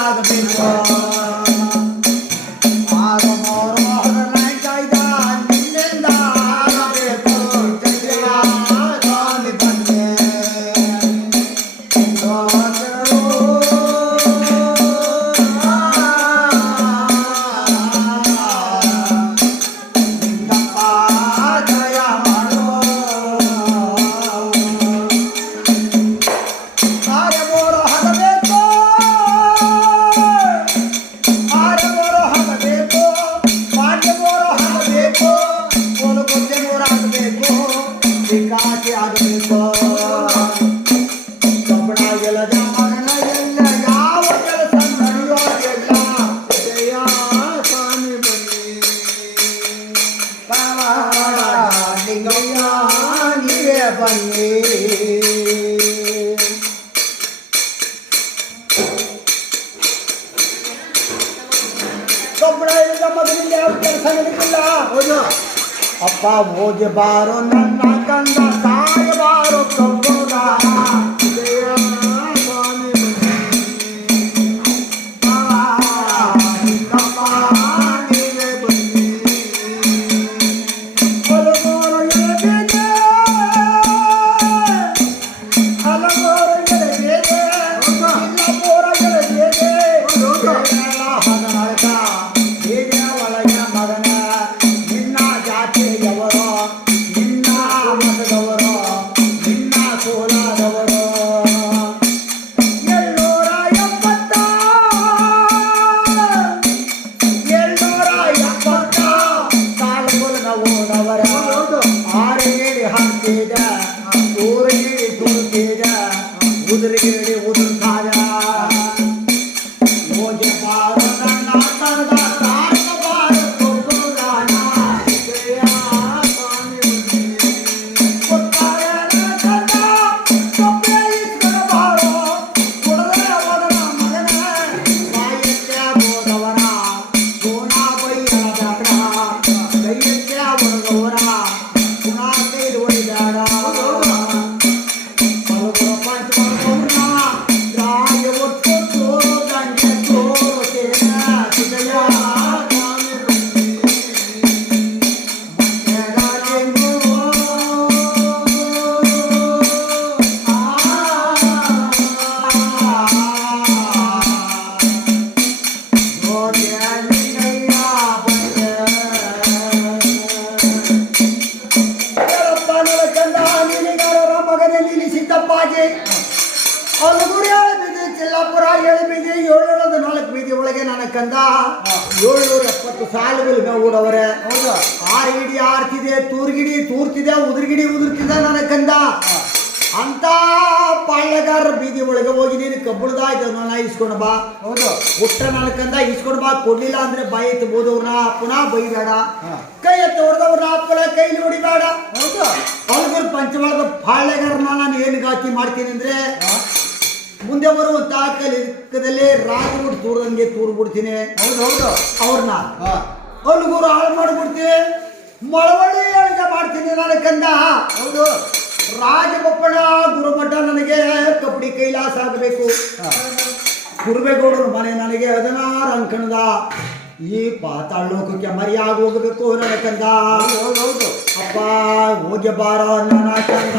ಆಗಬೇಕು ಆಗ देखो विकास आदमी को। कपड़ा जल जा, मगना जल जाओ जल संधरियो जला जया पानी बनी। पवाड़ा निगैया निवे बनी। कपड़ा जल जा मगना जल संग निकला हो जा ಅಪ್ಪ ಹೋಗಿ ಬಾರೋ ನನ್ನ ಕಂದ ತಾಲೂಕುನ ಓದವರ ಹಾಕಿದ ಹಾಕ್ತಿದ ಊರಿಗೆ ತುರುತ್ತಿದ ಉದುರಿಗೆ ನೀಲಿ ಸಿದ್ದಪ್ಪಾಜಿ. ಅಲ್ಲಗುರಿ ಏಳು ಬೀದಿ ಚಿಲ್ಲಾಪುರ ಏಳು ಬೀದಿ ಏಳೇಳದ ನಾಲ್ಕು ಬೀದಿ ಒಳಗೆ ನನ್ನ ಕಂದ. ಏಳ್ನೂರ ಎಪ್ಪತ್ತು ಸಾಲುಗಳು ಹೌದು? ಆರು ಗಿಡಿ ಆರ್ತಿದೆ ತೂರ್ಗಿಡಿ ತೂರ್ತಿದೆ ಉದುರ್ಗಿಡಿ ಉದುರ್ತಿದೆ ನನ್ನ ಕಂದ. ಅಂತ ಪಾಳ್ಯಗಾರರ ಬೀದಿ ಒಳಗೆ ಹೋಗಿ ನೀನು ಕಬ್ಬಳದ ಇದನ್ನ ಇಸ್ಕೊಂಡು ಬಾ. ಹೌದು. ಹುಟ್ಟ ನಾಲ್ಕಂದ ಕಂದ ಇಸ್ಕೊಂಡು ಬಾ ಕೊಡ್ಲಿಲ್ಲ ಅಂದ್ರೆ ಬಾಯಿ ಬೋದವ್ರನ್ನ ಪುನಃ ಬೈಬೇಡ. ಕೈ ಎತ್ತ ಹೊಡೆದವ್ರನ್ನ ಪುನಃ ಕೈಲಿ ಹೊಡಿಬೇಡ. ಹೌದು. ಅವಳಿಗೂ ಪಂಚವಾದ ಪಾಳ್ಯಗಾರನ ನಾನು ಏನು ಗಾತಿ ಮಾಡ್ತೀನಿ ಅಂದ್ರೆ ಮುಂದೆ ಬರುವಂತ ಕಲಿಕದಲ್ಲಿ ರಾಜಗುಡ್ ತೂರ್ದಂಗೆ ತೂರ್ ಬಿಡ್ತೀನಿ ಹೌದು ಹೌದು. ಅವ್ರನ್ನ. ಅಲ್ಗೂರು ಹಾಳು ಮಾಡ್ಬಿಡ್ತೀನಿ. ಮಳವಳ್ಳಿ ಮಾಡ್ತೀನಿ ನಾನು ಕಂದ ಹೌದು. ರಾಜಬೊಪ್ಪಣ ಗುರುಮಠ ನನಗೆ ಕಬಡ್ಡಿ ಕೈಲಾಸ ಆಗಬೇಕು. ಕುರುಬೇಗೌಡರ ಮನೆ ನನಗೆ ಹದಿನಾರು ಅಂಕಣದ ಈ ಪಾತಾಳ ಲೋಕಕ್ಕೆ ಮರಿಯಾಗಿ ಹೋಗಬೇಕು ಹೌದು ಅಪ್ಪ ಹೋಗಿ ಬಾರ ನನ್ನ ಕಂದ.